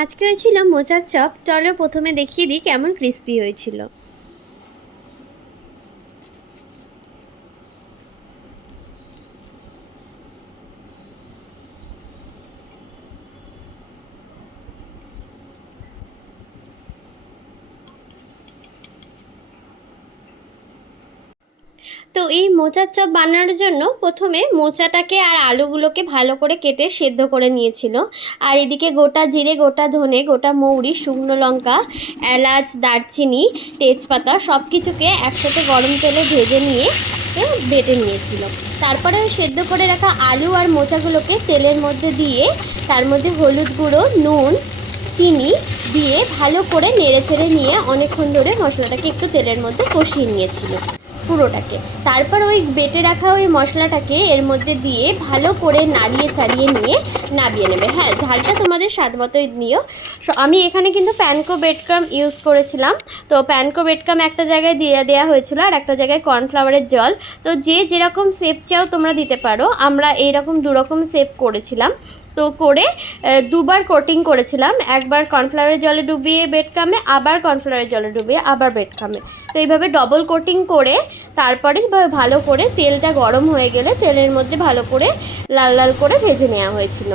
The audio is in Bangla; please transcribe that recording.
আজকে হয়েছিল মোচার চপ। চলো প্রথমে দেখিয়ে দিই কেমন ক্রিস্পি হয়েছিল। তো এই মোচার চপ বানানোর জন্য প্রথমে মোচাটাকে আর আলুগুলোকে ভালো করে কেটে সেদ্ধ করে নিয়েছিল। আর এদিকে গোটা জিরে, গোটা ধনে, গোটা মৌরি, শুকনো লঙ্কা, এলাচ, দারচিনি, তেজপাতা সব কিছুকে একসাথে গরম তেলে ভেজে নিয়ে বেটে নিয়েছিল। তারপরে ওই সেদ্ধ করে রাখা আলু আর মোচাগুলোকে তেলের মধ্যে দিয়ে তার মধ্যে হলুদ গুঁড়ো, নুন, চিনি দিয়ে ভালো করে নেড়ে চেড়ে নিয়ে অনেকক্ষণ ধরে মশলাটাকে একটু তেলের মধ্যে কষিয়ে নিয়েছিল পুরোটাকে। তারপর ওই বেটে রাখা ওই মশলাটাকে এর মধ্যে দিয়ে ভালো করে নাড়িয়ে চাড়িয়ে নিয়ে নামিয়ে নেবে। হ্যাঁ, ঝালটা তোমাদের স্বাদ মতোই নিও। আমি এখানে কিন্তু প্যানকো ব্রেডক্রাম ইউজ করেছিলাম। তো প্যানকো ব্রেডক্রাম একটা জায়গায় দিয়ে দেওয়া হয়েছিল আর একটা জায়গায় কর্নফ্লাওয়ারের জল। তো যে যেরকম শেপ চাও তোমরা দিতে পারো। আমরা এইরকম দুরকম শেপ করেছিলাম। তো করে দুবার কোটিং করেছিলাম, একবার কর্নফ্লাওয়ারের জলে ডুবিয়ে ব্রেডক্রামে, আবার কর্নফ্লাওয়ারের জলে ডুবিয়ে আবার ব্রেডক্রামে। তো এইভাবে ডবল কোটিং করে তারপরে ভালো করে তেলটা গরম হয়ে গেলে তেলের মধ্যে ভালো করে লাল লাল করে ভেজে নেওয়া হয়েছিল।